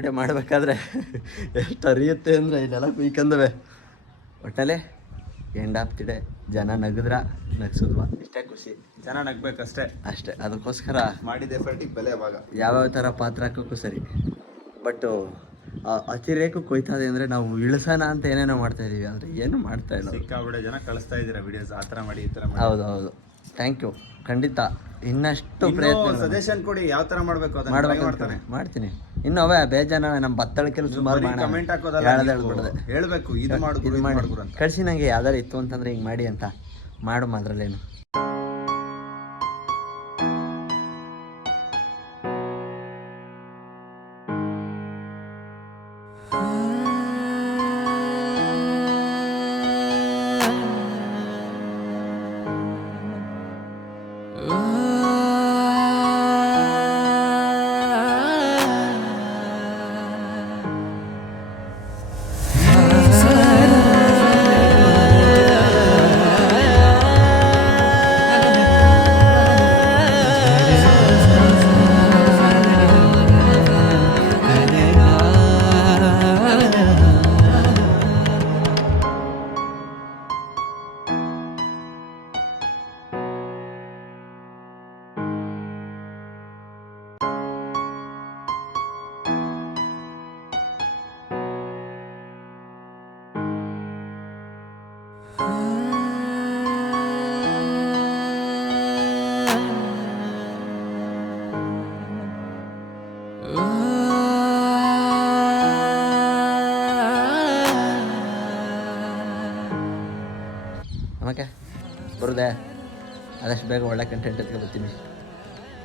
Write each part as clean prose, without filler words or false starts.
Video ಮಾಡಬೇಕಾದ್ರೆ ಎಷ್ಟು ಅರಿಯುತ್ತೆ ಅಂದರೆ ಇದೆಲ್ಲ ಕುಯ್ಕಂದವೆ. ಒಟ್ಟಲ್ಲಿ ಎಂಡ್ ಆಫ್ ದಿ ಡೇ ಜನ ನಗಿಸಿದ್ವಾ ಇಷ್ಟೇ ಖುಷಿ. ಜನ ನಗ್ಬೇಕಷ್ಟೇ ಅಷ್ಟೇ. ಅದಕ್ಕೋಸ್ಕರ ಮಾಡಿದ ಎಫರ್ಟಿಗೆ ಬೆಲೆ ಅವಾಗ ಯಾವ್ಯಾವ ಥರ ಪಾತ್ರ ಹಾಕೋಕ್ಕೂ ಸರಿ. ಬಟ್ಟು ಅತಿರೇಕ ಕೊಯ್ತದೆ ಅಂದರೆ ನಾವು ಇಳಿಸೋಣ ಅಂತ ಏನೇನೋ ಮಾಡ್ತಾ ಇದೀವಿ, ಆದರೆ ಏನು ಮಾಡ್ತಾ ಇಲ್ಲ. ಸಿಕ್ಕಾಬಿಡೆ ಜನ ಕಳಿಸ್ತಾ ಇದ್ದೀರಾ ವಿಡಿಯೋಸ್ ಆ ಥರ ಮಾಡಿ ಈ ಥರ ಮಾಡಿ. ಹೌದು ಹೌದು, ಥ್ಯಾಂಕ್ ಯು. ಖಂಡಿತ ಇನ್ನಷ್ಟು ಪ್ರಯತ್ನ ಸಜೆಷನ್ ಕೊಡಿ, ಯಾವ ಥರ ಮಾಡಬೇಕು ಅದನ್ನ ಮಾಡ್ತೀನಿ. ಇನ್ನು ಅವೇ ಬೇಜಾನ ನಮ್ಮ ಬತ್ತಳಿಕೆಲ್ಲ ಸುಮಾರು ಕಮೆಂಟ್ ಹಾಕೋದಲ್ಲ, ಹೇಳ್ಬೇಕು ಇದು ಮಾಡಿ ಕಳಿಸಿ ನಂಗೆ ಯಾವ್ದಾರು ಇತ್ತು ಅಂತಂದ್ರೆ ಹಿಂಗೆ ಮಾಡಿ ಅಂತ ಮಾಡು ಅದ್ರಲ್ಲೇನು. ಓಕೆ ಬರುದೇ ಆದಷ್ಟು ಬೇಗ ಒಳ್ಳೆ ಕಂಟೆಂಟ್ ಎತ್ಕೊ ಬರ್ತೀನಿ.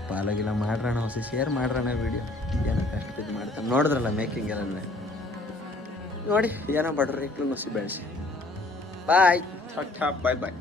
ಪಾಲಾಗಿಲ್ಲ ಮಾಡ್ರೋಣ, ಹೊಸ ಶೇರ್ ಮಾಡ್ರೋಣ ವಿಡಿಯೋ. ಏನೋ ಕಷ್ಟ ಬಿದ್ದು ಮಾಡ್ತಾನೆ ನೋಡಿದ್ರಲ್ಲ ಮೇಕಿಂಗ್ ಎಲ್ಲ ನೋಡಿ. ಏನೋ ಬಡ್ರಿ ಇಕ್ಳು ನುಸಿ ಬೆಳೆಸಿ. ಬಾಯ್ ಬಾಯ್ ಬಾಯ್.